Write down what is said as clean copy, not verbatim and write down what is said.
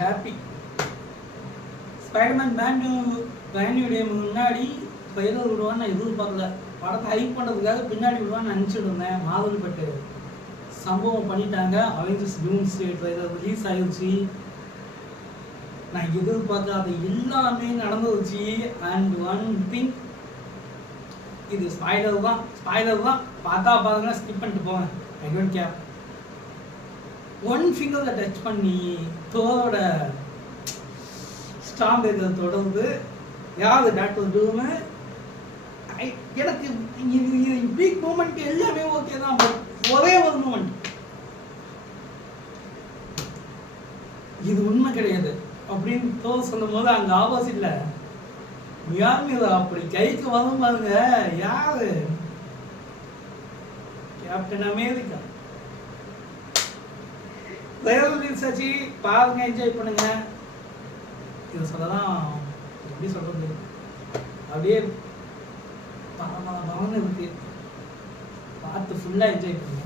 Happy. Spiderman brand new day முன்னாடி trailer விடுவான்னு நான் எதிர்பார்க்கல. படத்தை ஹைப் பண்ணுறதுக்காக பின்னாடி விடுவான்னு நினச்சிட்டு இருந்தேன். மாதவன் பட்டு சம்பவம் பண்ணிட்டாங்க. அவெஞ்சர்ஸ் டூம்ஸ்டே ட்ரெய்லர் ரிலீஸ் ஆகிடுச்சு. நான் எதிர்பார்க்காத எல்லாமே நடந்துருச்சு. அண்ட் ஒன் திங், இது ஸ்பாய்லர் தான். பார்த்தா பாருங்க, ஸ்கிப் பண்ணிட்டு போங்க. I don't care. ஒன் ஃபிங்கரை டச் பண்ணி தோரோட ஸ்டாம்ப் இருக்கிறத தொடர்ந்து யாரு டாக்டர் டூமு. எனக்கு பிக் மூமெண்ட் எல்லாமே ஓகே தான். பட் ஒரே ஒரு மூமெண்ட் இது உண்மை கிடையாது அப்படின்னு தோர் சொல்லும் போது அங்கே ஆப்போசிட்ல மியாமிரா அப்படி கைக்கு வரும் பாருங்க. யாரு? Captain America. ரிலீஸ் ஆச்சு, பாருங்க, என்ஜாய் பண்ணுங்க. இது சொல்லலாம் எப்படி சொல்றது, அப்படியே பவன் இருக்கு. பார்த்து ஃபுல்லாக என்ஜாய் பண்ணுங்க.